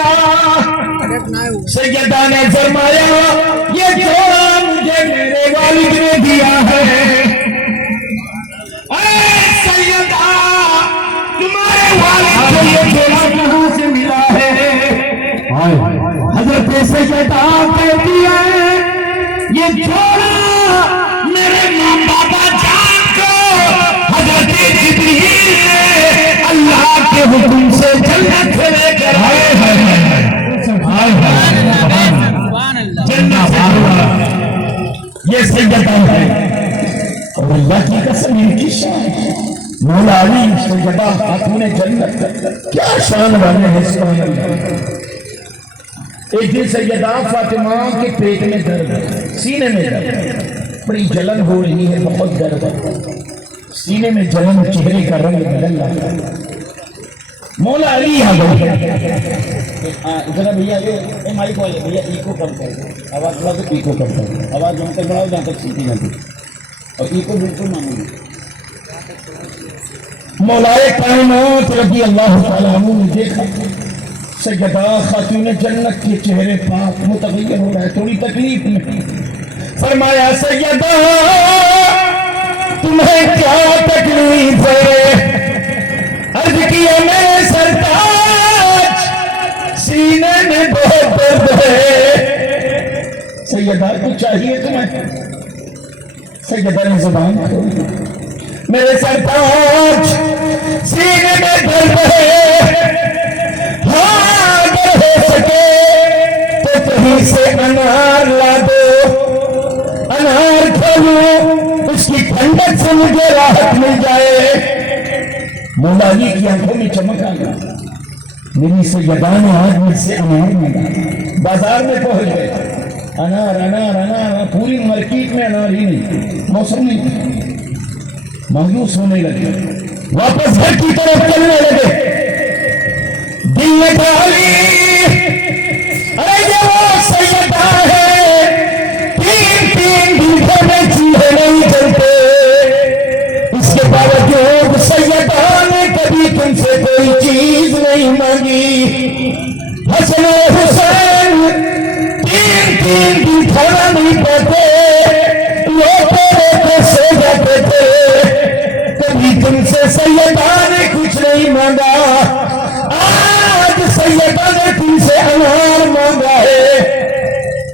میرا سیدہ نے فرمایا یہ جوڑا مجھے میرے والد نے دیا ہے. اے سیدہ تمہارے والد کو یہ جوڑا کہاں سے ملا ہے؟ حضرت سیدہ کہتی ہے یہ جوڑا میرے ماں بابا جان کو حضرت جبریل نے اللہ کے حکم سے جنت سے لے کر آئے ہیں. یہ سیدہ ہے اور اللہ کی قسم ان کی شان. مولا علی سیدہ خاتون جنت کیا شان والے ہیں. سبحان اللہ. ایک دن سیدہ فاطمہ کے پیٹ میں درد ہے, سینے میں درد, بڑی جلن ہو رہی ہے, بہت درد ہے سینے میں جلن, چہرے کا رنگ بدل رہا ہے. مولا علی یہاں گئے ذرا بھیا یہ مائک والے بھیا ایکو کم کر دو, آواز تھوڑا سا ایکو کم کر دو, آواز جہاں تک بڑھاؤ جہاں تک سیدھی نہ دو, اور ایکو بالکل معمولی. مولا کائنات رضی اللہ تعالیٰ عنہ نے دیکھا سیدہ خاتون جنت کے چہرے پاک متغیر ہو رہا ہے, تھوڑی تکلیف میں. فرمایا سیدہ تمہیں کیا تکلیف ہے؟ عرض کیا میں سرتاج سینے میں بہت درد ہے. سیدہ کو چاہیے تمہیں؟ سیدہ نے زبان کھولی, میرے سرتاج سینے میں درد ہے, ہاں اگر ہو سکے تو کہیں سے انار لا دو, انار کھولو, اس کی ٹھنڈک سے مجھے راحت مل جائے. مولا علی کی آنکھوں میں چمک آ گیا. میری سیدہ نے آج مجھ سے انار مانگا. بازار میں پہنچ گئے, انار انار انار, پوری مارکیٹ میں انار ہی نہیں, موسم نہیں. مایوس ہونے لگے, واپس گھر کی طرف چلنے لگے. دل میں کہا علی ارے یہ وہ سیدہ ہے تین دن سے میں چیزیں نہیں چلتے, اس کے باوجود سیدہ نے کبھی تم سے کوئی چیز نہیں مانگی. حسن و حسین تین دن کھانا نہیں پاتے, روتے روتے سو جاتے تھے, کبھی تم سے سیدہ نے کچھ نہیں مانگا. آج سیدہ نے تم سے انار مانگا ہے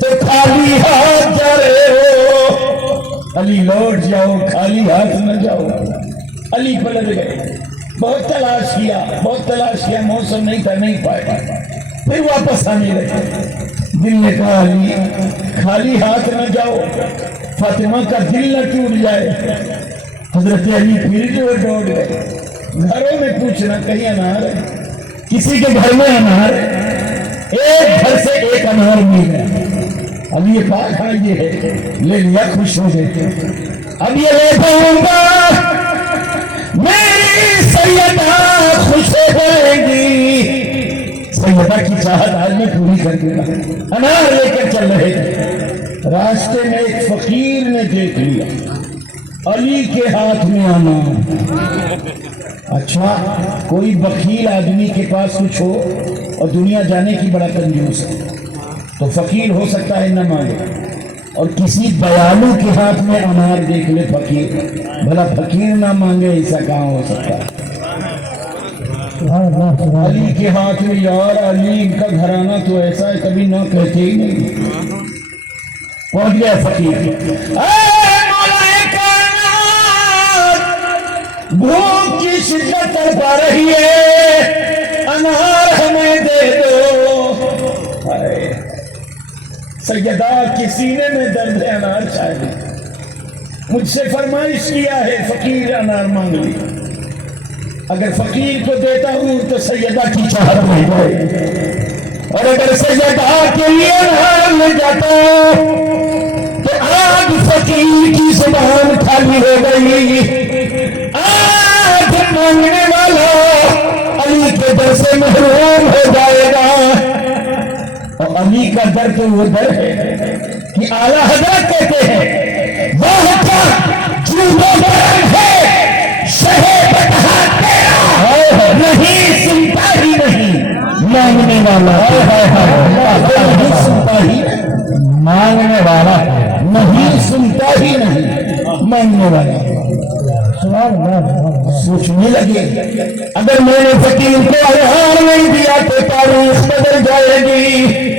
تو خالی ہاتھ جا رہے ہو. علی لوٹ جاؤ, خالی ہاتھ نہ جاؤ. علی پلٹ گئے, بہت تلاش کیا, موسم نہیں تھا, نہیں پائے, پھر واپس آنے لگے. دل نے کہا علی خالی ہاتھ نہ جاؤ, فاطمہ کا دل نہ ٹوٹ جائے. حضرت علی پھر جو دوڑ گئے, گھروں میں پوچھنا کہیں انار ہے, کسی کے گھر میں انار ہے, ایک گھر سے ایک انار مل گیا. اب یہ پاک ہے, یہ ہے, لے لیا, خوش ہو گئے. اب یہ لے جاؤں گا, میری سیدہ خوش ہو جائیں گی. سیدہ کی چاہت آج میں پوری کر دوں گا. انار لے کر چل رہے تھے, راستے میں ایک فقیر نے دیکھ لیا علی کے ہاتھ میں انار. اچھا, کوئی بخیل آدمی کے پاس کچھ ہو اور دنیا جانے کی بڑا کنجوس ہے تو فقیر ہو سکتا ہے نہ مانگے, اور کسی دیالو کے ہاتھ میں انار دیکھ لے فقیر, بھلا فقیر نہ مانگے, ایسا کہاں ہو سکتا ہے؟ علی کے ہاتھ میں, یار علی کا گھرانہ تو ایسا ہے کبھی نہ کہتے ہی نہیں. پہنچ گیا فقیر, بھوک کی شدت تڑپا رہی ہے, انار ہمیں دے دو. سیدہ کے سینے میں درد ہے, انار چاہیے. مجھ سے فرمائش کیا ہے فقیر انار مانگ لی. اگر فقیر کو دیتا ہوں تو سیدہ کی چاہت نہیں جائے, اور اگر سیدہ کے لیے انار لے جاتا ہوں تو آج فقیر کی زبان خالی ہو گئی. آج مانگنے والا علی کے در سے محروم ہو جائے گا. اور علی کا در تو وہ در ہے کہ اعلیٰ حضرت کہتے ہیں وہ کا جوڑا برن ہے شہ بتہا تیرا نہیں سنتا ہی نہیں, مانگنے والا نہیں سنتا ہی مانگنے والا نہیں سنتا ہی نہیں مانگنے والا سوچنے لگے اگر میں نے فقیر کو اظہار نہیں دیا تو تاریخ بدل جائے گی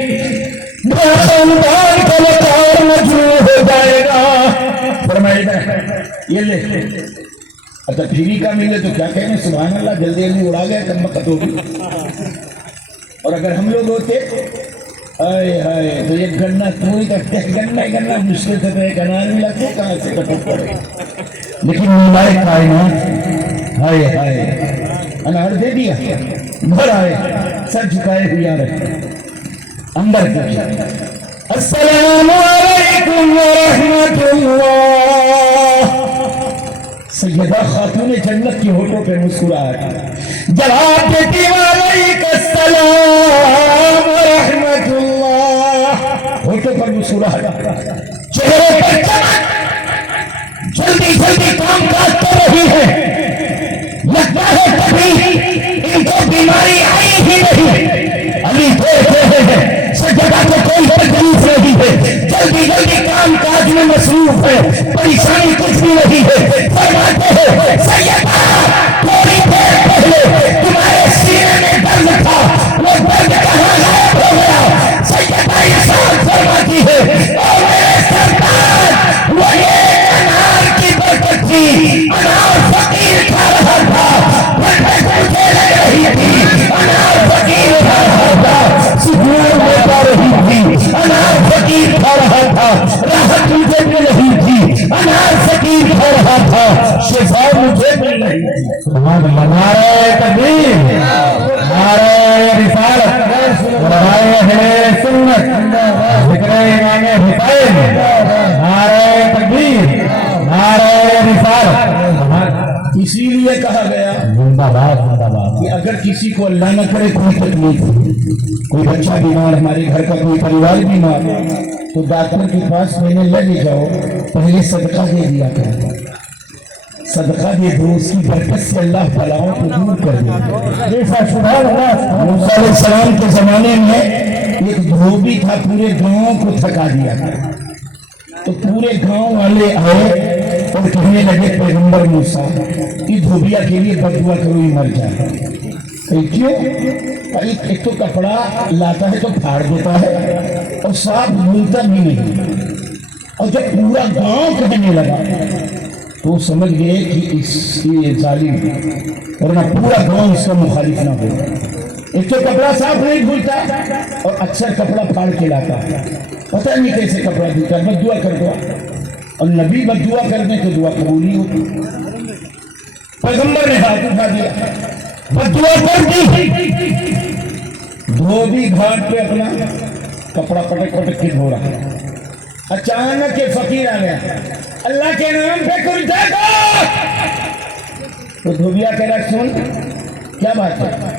خاندان کا وقار مجروح ہو جائے گا فرمائے یہ لے اچھا پھری کا ملے تو کیا کہنے سبحان اللہ جلدی جلدی اڑا گیا کم مقت ہوگی اور اگر ہم لوگ ہوتے آئے ہائے تو یہ گننا پوری کرتے گننا مشکل سے ایک انار ملا تو کہاں سے کٹو پڑے لیکن ملائے کائنات ہائے ہائے انار دے دیا گھر آئے سر جھکائے ہوئے آ رہے اندر کیا السلام علیکم ورحمت اللہ سیدہ خاتون جنت کی ہونٹوں پہ مسکراہٹ جواب دیتی وعلیکم السلام ورحمت اللہ ہونٹوں پر مسکراہٹ چہرے پر چمک جلدی جلدی کام کاج کر رہی ہے لگتا ہے کبھی ان کو بیماری آئی ہی نہیں ابھی دیکھ رہے ہیں سجدہ کو کوئی تکلیف نہیں ہے جلدی جلدی کام کاج میں مصروف ہے پریشانی کچھ بھی نہیں ہے فرماتے ہیں سیدہ تھوڑی دیر پہلے تمہارے سینے میں درد تھا وہ درد کہاں غائب ہو گیا سیدہ ارشاد فرماتی ہے او میرے سرکار وہ ایک انار کی برکت تھی انار فقیر کھا رہا تھا برکت مجھے لگ رہی تھی انار فقیر کھا رہا تھا سکون ہوتا رہی تھی انار فقیر کھا رہا تھا راحت مجھے مل رہی تھی انار فقیر کھا رہا تھا شفا مجھے مل رہی تھی نعرہ تکبیر نعرہ رسالت نعرہ اہل سنت ذکر امام حسین نعرہ تکبیر نعرہ رسالت اسی لیے کہا گیا کہ اگر کسی کو اللہ نہ کرے کوئی تکلیف کوئی بچہ بیمار ہمارے گھر کا کوئی پریوار بیمار تو ڈاکٹر کے پاس میں نے لے جاؤ پہلے صدقہ دے دیا کرو صدقہ دے دو اس کی برکت سے اللہ بلاؤں کو دور کر دے موسیٰ علیہ السلام کے زمانے میں ایک دھوبی تھا پورے گاؤں کو تھکا دیا تو پورے گاؤں والے آئے اور کہنے لگے پیغمبر موسیٰ یہ دھوبیا کے لیے بددعا کرو یہ مر جائے کیوں ایک تو کپڑا لاتا ہے تو پھاڑ دیتا ہے اور صاف بھولتا بھی نہیں اور جب پورا گاؤں کہنے لگا تو وہ سمجھ گئے کہ اس کی ظالم ورنہ پورا گاؤں اس کا مخالف نہ ہو ایک تو کپڑا صاف نہیں بھولتا اور اکثر کپڑا پھاڑ کے لاتا پتہ نہیں کیسے کپڑا دھلتا بد دعا کر دو اور نبی بد دعا کرنے تو دعا قبول نہیں ہوتی پیغمبر نے ہاتھ اٹھا دیا بد دعا کر دی دھوبی گھاٹ پہ اپنا کپڑا پٹک پٹک کے دھو رہا اچانک یہ فقیر آ گیا اللہ کے نام پہ کچھ دیکھو تو دھوبیا کہہ رہا سن کیا بات ہے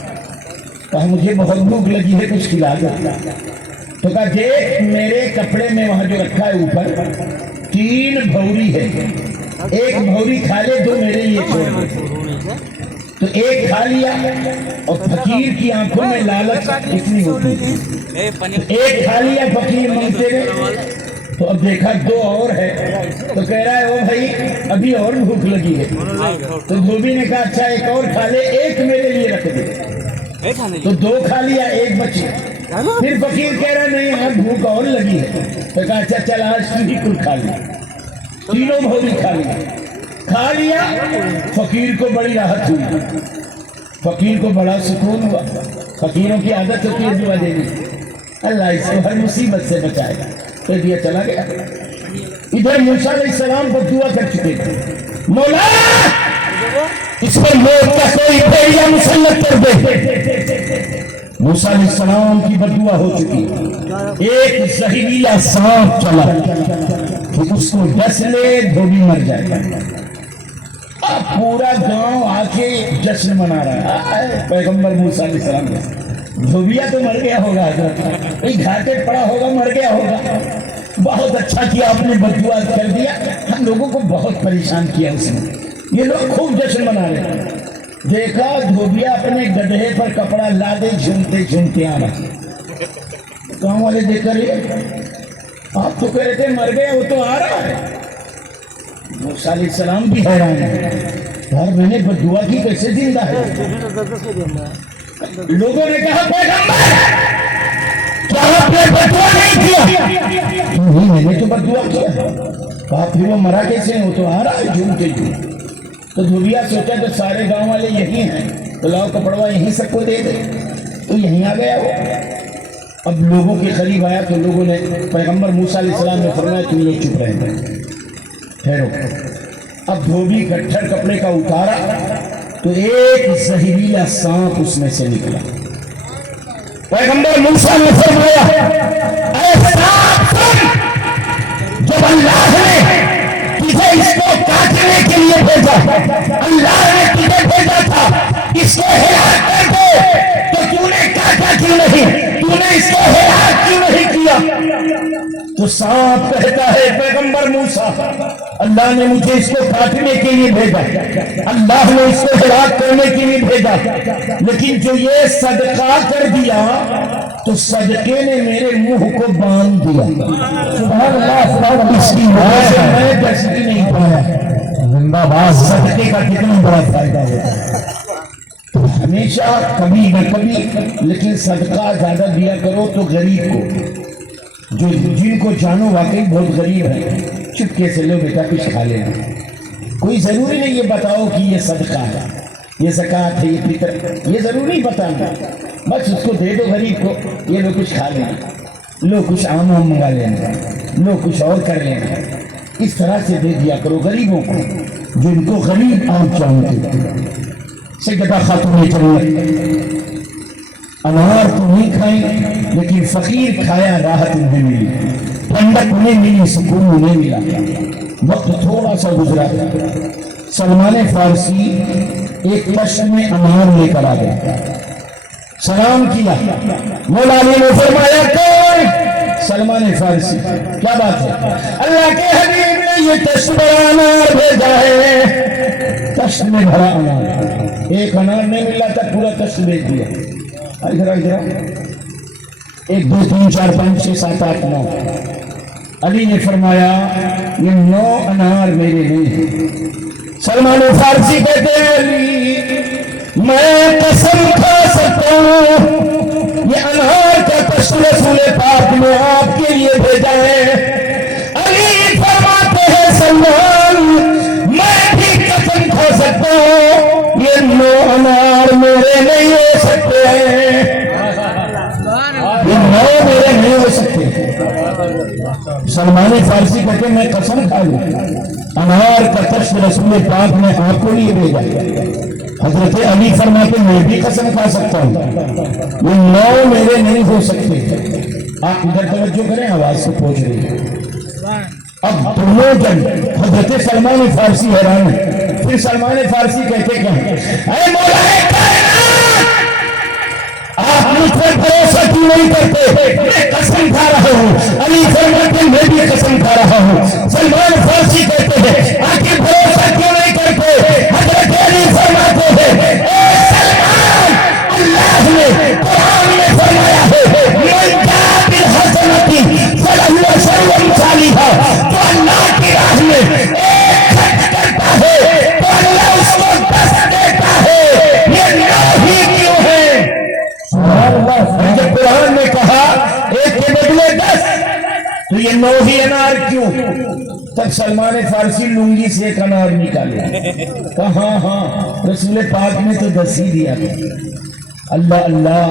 کہا مجھے بہت بھوک لگی ہے کچھ کھلا دو تو کہا دیکھ میرے کپڑے میں وہاں جو رکھا ہے اوپر 3 بھوری ہے ایک بھوری کھا لے 2 میرے لیے چھوڑ دے تو ایک کھا لیا اور فقیر کی آنکھوں میں لالچ اتنی ہوتی ایک کھا لیا فقیر مانگتے رہے تو اب دیکھا 2 اور ہے تو کہہ رہا ہے او بھائی ابھی اور بھوک لگی ہے تو دھوبی نے کہا اچھا ایک اور کھا لے ایک میرے لیے رکھ دے تو 2 کھا لیا ایک بچی پھر فقیر کہہ رہا نہیں یہاں بھوک اور لگی ہے تو کہا اچھا چل آج تو ہی کل کھا لیا 3 بھوری کھا لیا فقیر کو بڑی راحت ہوئی فقیر کو بڑا سکون ہوا فقیروں کی عادت ہوتی ہے دعا دینی اللہ اس کو ہر مصیبت سے بچائے گا تو دیا چلا گیا ادھر موسیٰ علیہ السلام پر دعا کر چکے تھے مولا اس پر موت کا کوئی پہیا مسلط کر دے موسیٰ علیہ السلام کی بددعا ہو چکی ایک زہریلا سانپ چلا کہ اس کو ڈس لے دھوبی مر جائے پورا گاؤں آ کے جشن منا رہا ہے پیغمبر موسیٰ علیہ السلام دھوبیا تو مر گیا ہوگا حضرت گھاٹے پڑا ہوگا مر گیا ہوگا بہت اچھا کیا آپ نے بددعا کر دیا ہم لوگوں کو بہت پریشان کیا اس نے یہ لوگ خوب جشن منا رہے ہیں دیکھا دھوبیا اپنے گدھے پر کپڑا لادے جھومتے جھومتے آ رہا. گاؤں والے دیکھ کر آپ تو کہہ رہے تھے مر گئے، وہ تو آ رہا ہے. موسیٰ علیہ السلام بھی حیران ہے، یار میں نے بدعا کی کیسے زندہ ہے؟ لوگوں نے کہا پیغمبر کیا آپ نے بدعا نہیں کیا؟ نہیں میں نے تو بدعا کیا. کہا پھر وہ مرا کیسے؟ وہ تو آ رہا ہے جھومتے جھومتے. تو دھوبیا سوچا تو سارے گاؤں والے یہی ہیں تو لاؤ کپڑوا یہیں سب کو دے دے. تو یہیں آ گیا وہ. اب لوگوں کے قریب آیا تو لوگوں نے پیغمبر موسیٰ علیہ السلام نے فرمایا تم لوگ چپ رہے ٹھہرو. اب دھوبی گٹھر کپڑے کا اتارا تو ایک زہریلا سانپ اس میں سے نکلا. پیغمبر موسیٰ نے فرمایا اے سانپ سن، جب اللہ نے تجھے اس کو کاٹنے کے لیے بھیجا، اللہ نے تجھے بھیجا تھا اس کو ہلاک کر دے، تو تو نے کاٹا کیوں نہیں؟ تو نے اس کو ہلاک کیوں نہیں کیا؟ تو سانپ کہتا ہے پیغمبر موسیٰ اللہ نے مجھے اس کو کاٹنے کے لیے بھیجا، اللہ نے اس کو ہلاک کرنے کے لیے بھیجا، لیکن جو یہ صدقہ کر دیا تو صدقے نے میرے منہ کو باندھ دیا. سبحان اللہ. اس کی وجہ سے میں دستگی نہیں پایا. زندہ باد. صدقے کا کتنا بڑا فائدہ ہوتا ہے. ہمیشہ کبھی نہ کبھی لیکن صدقہ زیادہ دیا کرو تو غریب کو، جو جن کو جانو واقعی بہت غریب ہے، چپکے سے لو بیٹا کچھ کھا لینا. کوئی ضروری نہیں یہ بتاؤ کہ یہ صدقہ ہے، یہ زکوٰۃ ہے، یہ فطر، یہ ضروری نہیں بتانا. بس اس کو دے دو غریب کو، یہ لو کچھ کھا لینا، لو کچھ آم منگا لینا، لو کچھ اور کر لینا. اس طرح سے دے دیا کرو غریبوں کو جن کو غریب آپ جانتے. سیدہ خاتون جنت انار تو نہیں کھائیں لیکن فقیر کھایا راحت انہیں ملی، ٹھنڈک انہیں ملی، سکون انہیں ملا. وقت تھوڑا سا گزرا، سلمان فارسی ایک تشت میں انار لے کر آ گئے. سلام کیا، مولا علی نے فرمایا کون؟ سلمان فارسی. کیا بات ہے؟ اللہ کے حبیب نے یہ تشت بھرا انار بھیجا ہے. تشت میں بھرا انار، ایک انار نہیں ملا تھا، پورا تشت بھیج دیا. ادھر ایک دو تین چار پانچ چھ سات آٹھ نو. علی نے فرمایا یہ 9 انار میرے نہیں. سلمان فارسی کہتے ہیں علی میں قسم کھا سکتا ہوں یہ انار کا تشت رسول پاک نے آپ کے لیے بھیجا ہے. علی فرماتے ہیں سلمان میں بھی قسم کھا سکتا ہوں یہ 9 انار میرے نہیں ہو سکتے ہیں، یہ 9 میرے نہیں ہو سکتے. سلمان فارسی کہتے ہیں میں قسم کھا لوں انار کا تشت رسول پاک نے آپ کو لیے بھیجا. حضرت علی فرماتے میں بھی قسم کھا سکتا ہوں یہ 9 میرے نہیں ہو سکتے. آپ ادھر توجہ کریں، آواز سے پہنچ رہی ہے. اب دونوں جن حضرت سلمان فارسی حیران ہے. پھر سلمان فارسی کہتے کیا اے مولا کائنات آپ مجھ پر بھروسہ کیوں نہیں کرتے؟ میں قسم کھا رہا ہوں. علی فرماتے میں بھی قسم کھا رہا ہوں. سلمان فارسی کہتے ہیں آخر بھروسہ کیوں نہیں کرتے؟ حضرت علی فرماتے ہیں اے سلمان اللہ نے قرآن میں فرمایا ہے من جاء بالحسنۃ فلہ عشر امثالها. تو اللہ کی راہ میں ایک خرچ کرتا ہے تو اللہ اس کو 10 دیتا ہے. یہ 9 ہی کیوں ہے؟ جب قرآن نے کہا ایک کے بدلے 10 تو یہ 9 ہی انار کیوں؟ تب سلمان فارسی لنگی سے ایک انار نکالے. کہا ہاں رسول پاک نے تو 10 ہی دیا تھا. اللہ اللہ.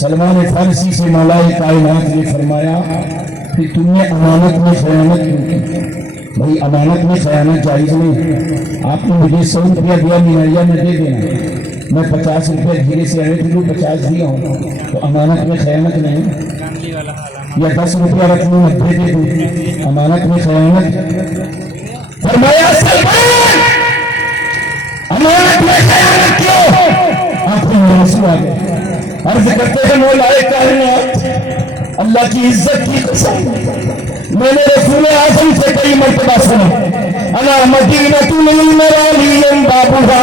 سلمان فارسی سے مولا کائنات نے فرمایا کہ تم نے امانت میں خیانت کیوں کی؟ بھائی امانت میں خیانت جائز نہیں. آپ نے مجھے 100 روپیہ دیا میناریا میں دے دینا، میں 50 روپیہ دھیرے سے آئے تھے 50 دیا ہوں تو امانت میں خیانت نہیں. یا 10 روپیہ رکھ لوں 90 دے دوں، امانت میں خیانت. فرمایا سلمان امانت میں خیانت کیوں؟ آنکھوں میں آنسو آ گئے. عرض کرتے ہیں مولا کائنات اللہ کی عزت کی قسم میں نے رسول اعظم سے کئی مرتبہ سنا انا مدینۃ المرالی بابھا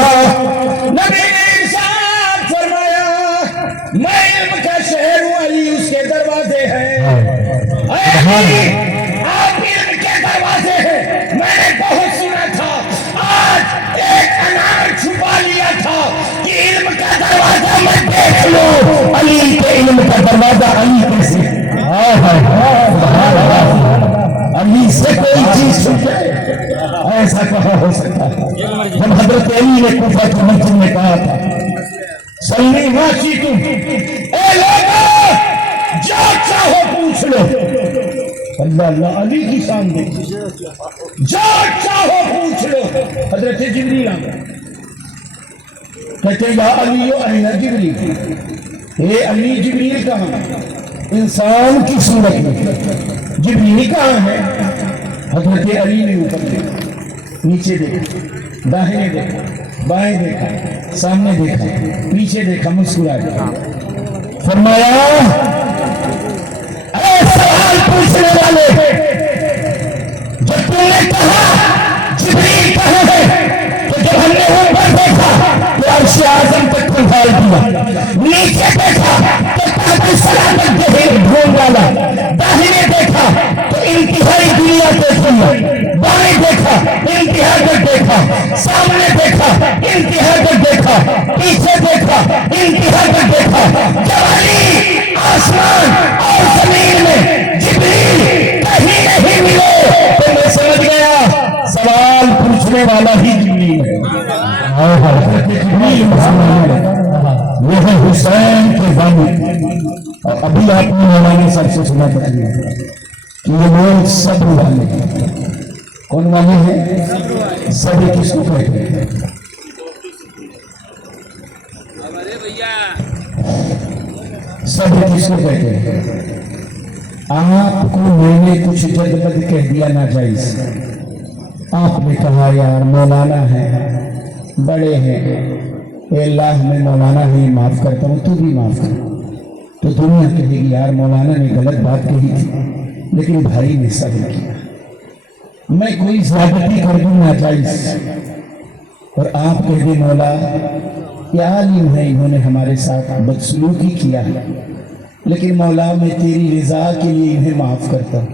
جنت کا دروازہ علی کیسے؟ علی سے کوئی چیز چھپ جائے، ایسا کہاں ہو سکتا ہے؟ جب حضرت علی نے کوفہ کی مسجد میں کہا تھا سلمی ما شئتم، اے لوگوں جو چاہو پوچھ لو، اللہ اللہ علی کی شان دے، جو چاہو پوچھ لو۔ حضرت جبریل آ گئے، کہتے یا علی این جبریل، اے علی جبریل کہاں؟ انسان کی صورت میں جبریل کہاں ہے؟ حضرت علی نے اوپر دیکھا، نیچے دیکھا، داہنے دیکھا، بائیں دیکھا، سامنے دیکھا، پیچھے دیکھا، مسکرا دیا، فرمایا اے سوال پوچھنے والے، جب تم نے کہا جبریل کہاں ہے تو جب ہم نے اوپر دیکھا تو عرش اعظم تک کھول دیا، نیچے دیکھا تو تحت سلامت جہیل ڈھونڈ ڈالا، داہنے دیکھا تو انتہائی دنیا دیکھ لیا، بائیں دیکھا انتہا تک دیکھا، سامنے دیکھا انتہا تک دیکھا، پیچھے دیکھا انتہا تک دیکھا۔ جب علی آسمان اور زمین میں جبریل کہیں نہیں ملے تو میں سمجھ گیا سوال پوچھنے والا ہی جبریل ہے۔ وہ ہے حسین کے والد۔ اور ابھی آپ نے مولانا صاحب سے سنا بتایا کہ یہ لوگ صبر والے ہیں۔ کون والے ہیں؟ صبر کس کو کہتے ہیں؟ صبر کس کو کہتے ہیں؟ آپ کو میں نے کچھ جدبد کہہ دیا ناجائز، آپ نے کہا یار مولانا ہے، بڑے ہیں، اے اللہ میں مولانا نہیں معاف کرتا ہوں، تو بھی معاف کر، تو دنیا کہے گی یار مولانا نے غلط بات کہی تھی لیکن بھائی نے صبر کیا۔ میں کوئی زیادتی کر دوں ناجائز اور آپ کہہ دیں مولا کیا عالم ہے انہوں نے ہمارے ساتھ بدسلوکی کیا ہے لیکن مولا میں تیری رضا کے لیے انہیں معاف کرتا ہوں،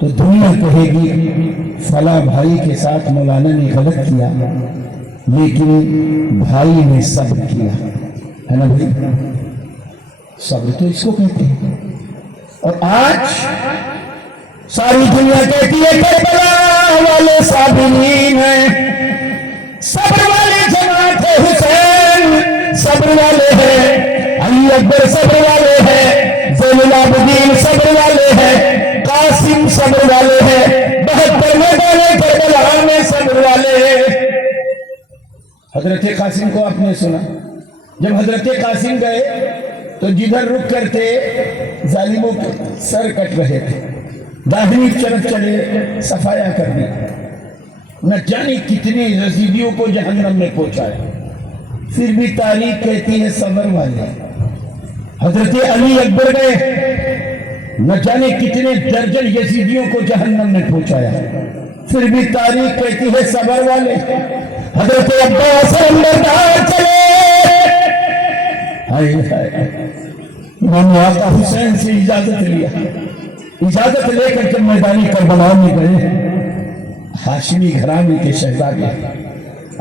تو دنیا کہے گی فلاں بھائی کے ساتھ مولانا نے غلط کیا لیکن بھائی نے صبر کیا ہے نا بھائی؟ صبر تو اس کو کہتے ہیں۔ اور آج ساری دنیا کہتی ہے کربلا والے صابرین ہیں، صبر والے جماعت حسین صبر والے ہیں، علی اکبر صبر والے ہیں، زین العابدین صبر والے ہیں، قاسم صبر والے ہیں، 72 میدان کربلا میں صبر والے ہیں۔ حضرت قاسم کو آپ نے سنا، جب حضرت قاسم گئے تو جدھر رک کرتے ظالموں کے سر کٹ رہے تھے، داہنی طرف چلے صفایا کرنے، نہ جانے کتنے رزیدیوں کو جہنم میں پہنچایا، پھر بھی تاریخ کہتی ہے صبر والے۔ حضرت علی اکبر گئے، نہ جانے کتنے درجن یزیدیوں کو جہنم میں پہنچایا، پھر بھی تاریخ کہتی ہے صبر والے۔ حضرت عباس نمبردار چلے، امام آقا حسین سے اجازت لیا، اجازت لے کر جب میدانی کربلا میں گئے، ہاشمی گھرانے کے شہزادے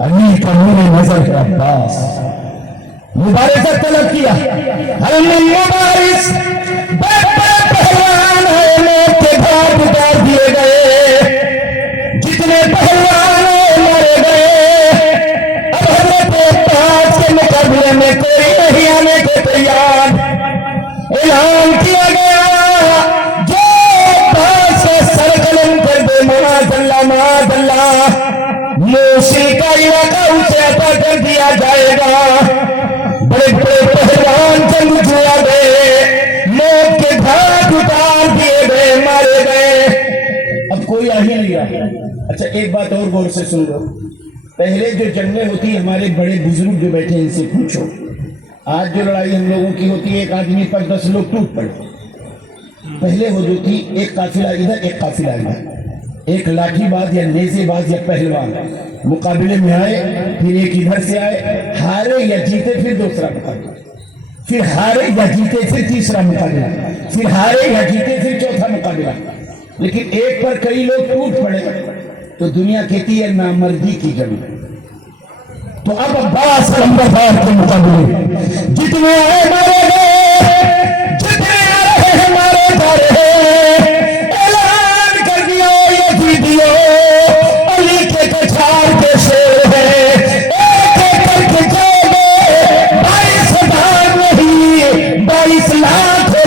علی کا نور نظر ہے عباس، مبارزت طلب کیا، حل من مبارز بڑے پہلوان ہیں موت کے گھاٹ اتار دیے گئے، جتنے پہلوان مارے گئے، اب حضرت عباس کے مقابلے میں کوئی نہیں آنے کو تیار۔ اعلان کیا گیا جو عباس سے سر قلم کر دے معاذ اللہ معاذ اللہ، موصل کا علاقہ اسے عطا کر دیا جائے گا۔ بڑے بڑے پہلوان جنگ جوا گئے، موت کے گھاٹ اتار دیے گئے، مارے گئے، اب کوئی آ ہی نہیں رہا۔ اچھا ایک بات اور غور سے سن لو، پہلے جو جنگیں ہوتی ہمارے بڑے بزرگ جو بیٹھے ان سے پوچھو، آج جو لڑائی ہم لوگوں کی ہوتی ہے ایک آدمی پر 10 لوگ ٹوٹ پڑے، پہلے وہ جو تھی ایک قافلہ ادھر ایک قافلہ ادھر، ایک لاٹھی باز یا نیزے باز یا پہلوان مقابلے میں آئے، پھر ایک ادھر سے آئے، ہارے یا جیتے پھر دوسرا مقابلہ، پھر ہارے یا جیتے پھر تیسرا مقابلہ، پھر ہارے یا جیتے پھر چوتھا مقابلہ، لیکن ایک پر کئی لوگ ٹوٹ پڑے تو دنیا کہتی ہے نامردی کی جنگ۔ تو اب عباس نمبردار کے مقابلے جتنے آئے مارے گئے،